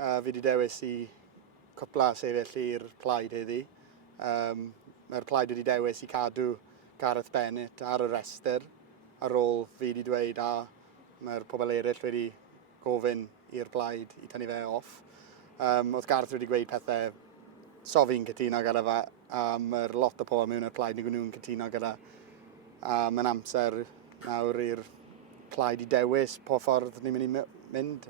Fi wedi dewis i cwpla sefyll i'r blaid heddi. Mae'r blaid wedi dewis i cadw Gareth Bennett ar y restr ar ôl fi wedi dweud a mae'r pobl eraill wedi gofyn i'r blaid i tynnu fe off. Oedd Gareth wedi gweud pethau sofi'n cytuno gyda fe, a mae'r lot o pobl mewn i'r plaid nag nhw'n cytuno gyda. Mae'n amser nawr i'r plaid i dewis po ffordd ni'n mynd i mynd.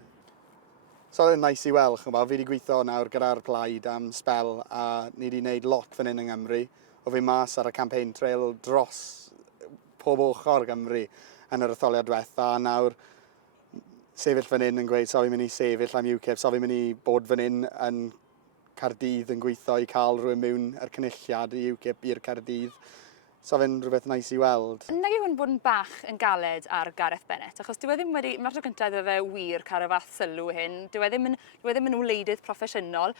So yn nais i weld, fi wedi gweithio nawr gyda'r plaid am sbel a ni wedi gwneud lot fan hyn yng Nghymru. O fi mas ar y campaign trail dros pob ochr Gymru yn yr etholiad diwetha, a nawr sefyll fan hyn yn gweud so fi'n mynd i sefyll am UKIP, so fi'n mynd i bod fan hyn yn Caerdydd yn gweithio i cael rhywun mewn yr cynulliad i UKIP i'r Caerdydd. So fe'n rhywbeth nais i weld. Nag yw hwn bod yn bach yn galed ar Gareth Bennett, achos dyw e ddim wedi, mae'r tro cyntaf iddo fe wir cael y fath sylw hyn, dyw e ddim yn wleidydd proffesiynol.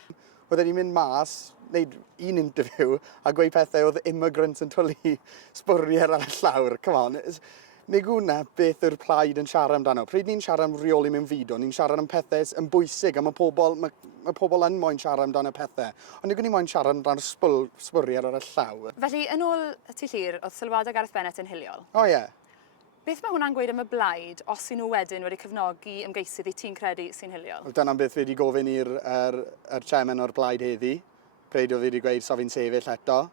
Oedd wedi mynd mas, wneud un interview a gweud pethau oedd immigrants yn twlu sbwrier ar y llawr. Come on, neu hwnna beth yw'r plaid yn siarad amdano. Pryd ni'n siarad am reoli mewn fideo, ni'n siarad am pethau yn bwysig, a mae pobl yn moyn siarad amdano pethau. Ond nid ni'n moyn siarad amdano sbwrier ar y llawr. Felly, yn ôl ti Llyr, oedd sylwadau Gareth Bennett yn hiliol? O ie. Beth mae hwnna'n gweud am y blaid os y'n nhw wedyn wedi cefnogi ymgeisydd i ti'n credu sy'n hiliol? Dyna beth fi wedi gofyn i'r chairman o'r blaid heddi. Pryd o fi wedi gweud so fi'n sefyll eto.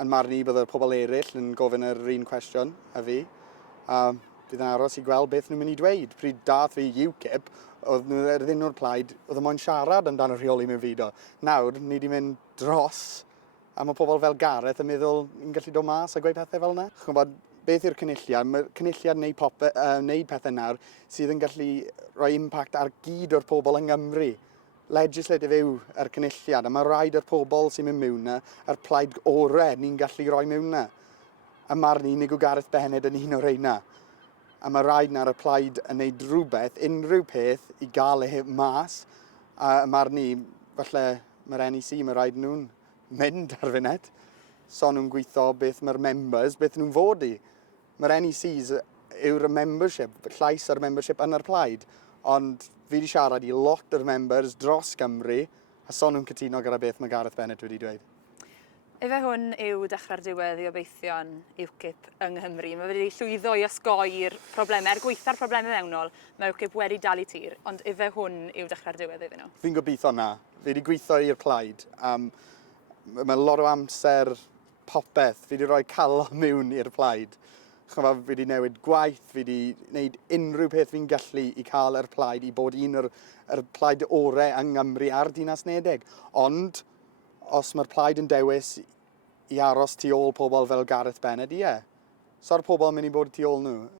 Yn marn i bydd y pobl eraill yn gofyn yr un cwestiwn a fi. Bydd yn aros i gweld beth nhw'n mynd i dweud. Pryd dath fi UKIP, oedd nhw ddyn nhw'r plaid, oedd moyn siarad amdano rheoli mewn fideo. Nawr, ni wedi mynd dros, a mae pobl fel Gareth yn meddwl ni'n gallu dod mas a gweud pethau fel yna. Chybod, beth yw'r cynulliad? Mae'r cynulliad wneud pethau nawr sydd yn gallu rhoi impact ar gyd o'r pobl yng Nghymru. Legislatif yw yr cynulliad, a mae rhaid o'r pobl sy'n mynd mewn yr plaid orau ni'n gallu rhoi mewn yna. Y marn i nid yw Gareth Bennett yn un o'r reina. A mae rhaid na'r y plaid yn gwneud rhywbeth, unrhyw peth, i gael e mas. A y marn i, falle mae'r NEC, mae rhaid nhw'n mynd ar funud. So nhw'n gweithio beth mae'r members, beth nhw'n fod i. Mae'r NECs yw'r membership, llais ar membership yn yr plaid. Ond fi wedi siarad i lot o'r members dros Gymru, a so nhw'n cytuno gyda beth mae Gareth Bennett wedi dweud. Efe hwn yw dechrau'r diwedd i obeithio'n UKIP yng Nghymru. Mae wedi llwyddo i osgoi'r problemau, gweithio'r problemau mewnol, mae UKIP wedi dal i tir, ond efe hwn yw dechrau'r diwedd iddyn nhw? Fi'n gobeithio na. Fi wedi gweithio i'r plaid. Mae lot o amser popeth. Fi wedi rhoi calon mewn i'r plaid. Fi wedi newid gwaith, fi wedi gwneud unrhyw peth fi'n gallu i cael yr plaid i bod un o'r plaid orau yng Nghymru a'r Dinas Unedig. Ond os mae'r plaid yn dewis i aros tu ôl pobl fel Gareth Bennett, ie. So'r pobl yn mynd i bod tu ôl nhw.